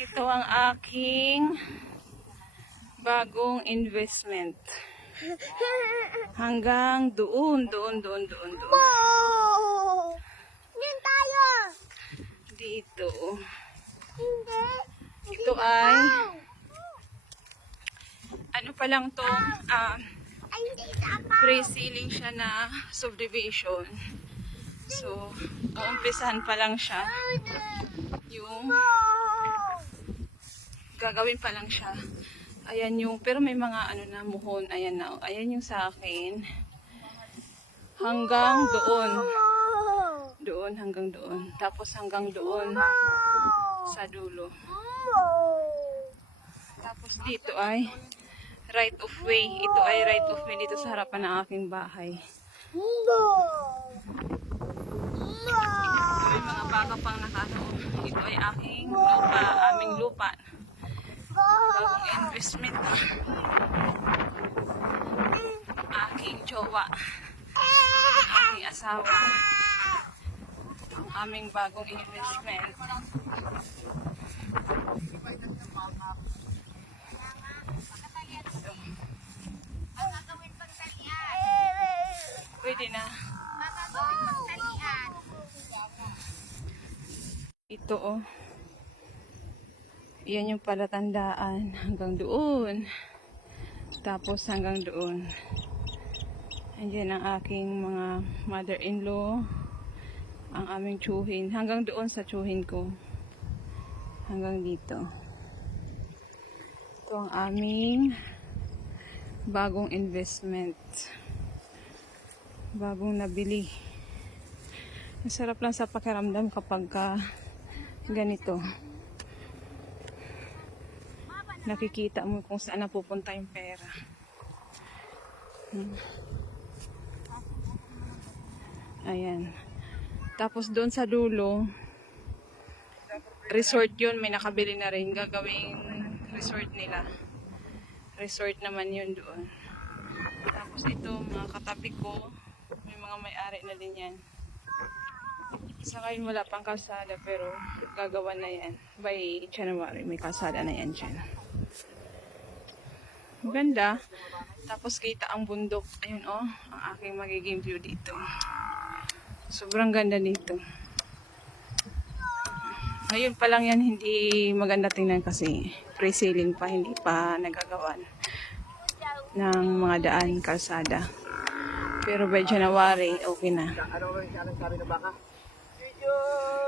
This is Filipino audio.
Ito ang aking bagong investment. Hanggang doon, doon, doon, doon, doon. Wow! Yan tayo! Dito. Hindi. Ito ay, ano pa lang to, tama. pre-sealing siya na subdivision. So, uumpisahan pa lang siya. Yung! Gagawin pa lang siya. Ayan yung, pero may mga ano na muhon. Ayan na. Ayan yung sa akin. Hanggang doon. Doon, hanggang doon. Tapos hanggang doon sa dulo. Tapos dito ay right of way. Ito ay right of way dito sa harapan ng aking bahay. May mga baka pang nakano. Ito ay aking lupa, aming lupa. Investment. Aking jowa. Aking asawa. Ang aming bagong investment. Pwede na. Ito oh. Yan yung palatandaan hanggang doon. Tapos hanggang doon. Andiyan ang aking mga mother-in-law. Ang aming tsuhin. Hanggang doon sa tsuhin ko. Hanggang dito. Ito ang aming bagong investment. Bagong nabili. Masarap lang sa pakiramdam kapag ka ganito. Nakikita mo kung saan napupunta yung pera. Ayan. Tapos doon sa dulo, resort yun. May nakabili na rin. Gagawing resort nila. Resort naman yun doon. Tapos ito, mga katabi ko, may mga may-ari na din yan. Sa ngayon wala pang kalsada pero gagawa na yan. By January may kalsada na yan dyan. Maganda. Tapos kita ang bundok. Ayun oh, ang aking magiging view dito. Sobrang ganda dito. Ngayon pa lang yan hindi maganda tingnan kasi pre-sailing pa, hindi pa nagagawan ng mga daan, kalsada. Pero by January, okay na. Ano ba yung sabi ng baka? Video!